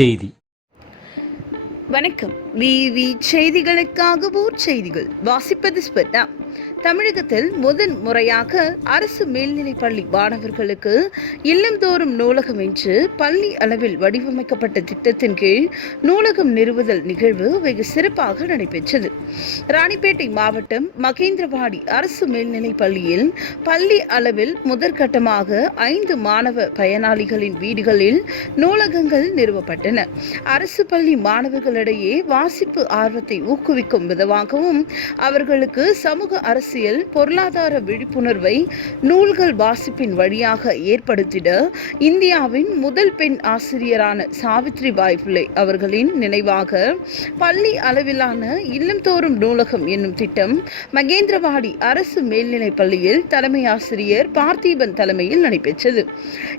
செய்தி. வணக்கம். விவி செய்திகளுக்காக ஊர் செய்திகள். வாசிப்பது ஸ்பெட்டா தமிழகத்தில் முதன் முறையாக அரசு மேல்நிலைப் பள்ளி மாணவர்களுக்கு இல்லந்தோறும் நூலகம் என்று பள்ளி அளவில் வடிவமைக்கப்பட்ட திட்டத்தின் கீழ் நூலகம் நிறுவுதல் நிகழ்வு வெகு சிறப்பாக நடைபெற்றது. ராணிப்பேட்டை மாவட்டம் மகேந்திரவாடி அரசு மேல்நிலைப் பள்ளியில் பள்ளி அளவில் முதற்கட்டமாக ஐந்து மாணவ பயனாளிகளின் வீடுகளில் நூலகங்கள் நிறுவப்பட்டன. அரசு பள்ளி மாணவர்களிடையே வாசிப்பு ஆர்வத்தை ஊக்குவிக்கும் விதமாகவும் அவர்களுக்கு சமூக அரசியல் பொருளாதார விழிப்புணர்வை நூல்கள் வாசிப்பின் வழியாக ஏற்படுத்திட இந்தியாவின் முதல் பெண் ஆசிரியரான சாவித்ரி பாய் புலே அவர்களின் நினைவாக பள்ளி அளவிலான இல்லம்தோறும் நூலகம் என்னும் திட்டம் மகேந்திரவாடி அரசு மேல்நிலைப் பள்ளியில் தலைமை ஆசிரியர் பார்த்திபன் தலைமையில் நடைபெற்றது.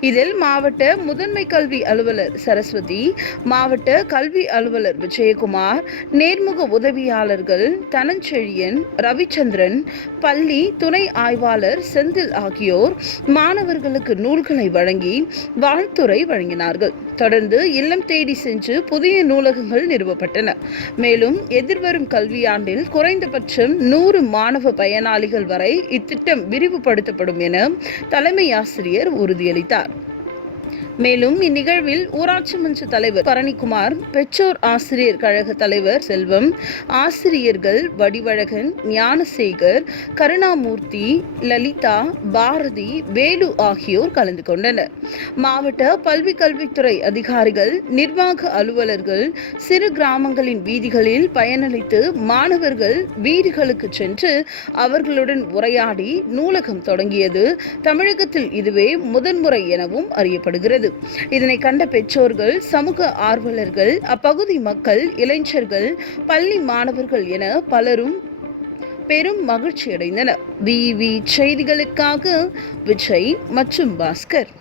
இதில் மாவட்ட முதன்மை கல்வி அலுவலர் சரஸ்வதி மாவட்ட கல்வி அலுவலர் விஜயகுமார் நேர்முக உதவியாளர்கள் தனஞ்செழியன் ரவிச்சந்திரன் பள்ளி துணை ஆய்வாளர் செந்தில் ஆகியோர் மாணவர்களுக்கு நூல்களை வழங்கி வாழ்த்துரை வழங்கினார்கள். தொடர்ந்து இல்லம் தேடி சென்று புதிய நூலகங்கள் நிறுவப்பட்டன. மேலும் எதிர்வரும் கல்வியாண்டில் குறைந்தபட்சம் நூறு மாணவ பயனாளிகள் வரை இத்திட்டம் விரிவுபடுத்தப்படும் என தலைமை ஆசிரியர் உறுதியளித்தார். மேலும் இந்நிகழ்வில் ஊராட்சி மன்ற தலைவர் பரணிக்குமார் பெற்றோர் ஆசிரியர் கழக தலைவர் செல்வம் ஆசிரியர்கள் வடிவழகன் ஞானசேகர் கருணாமூர்த்தி லலிதா பாரதி வேலு ஆகியோர் கலந்து கொண்டனர். மாவட்ட பல்வி கல்வித்துறை அதிகாரிகள் நிர்வாக அலுவலர்கள் சிறு கிராமங்களின் வீதிகளில் பயனளித்து மாணவர்கள் வீடுகளுக்கு சென்று அவர்களுடன் உரையாடி நூலகம் தொடங்கியது தமிழகத்தில் இதுவே முதன்முறை எனவும் அறியப்படுகிறது. இதனை கண்ட பெற்றோர்கள் சமூக ஆர்வலர்கள் அப்பகுதி மக்கள் இளைஞர்கள் பள்ளி மாணவர்கள் என பலரும் பெரும் மகிழ்ச்சி அடைந்தனர் விவி செய்திகளுக்காக விஜய் மற்றும் பாஸ்கர்.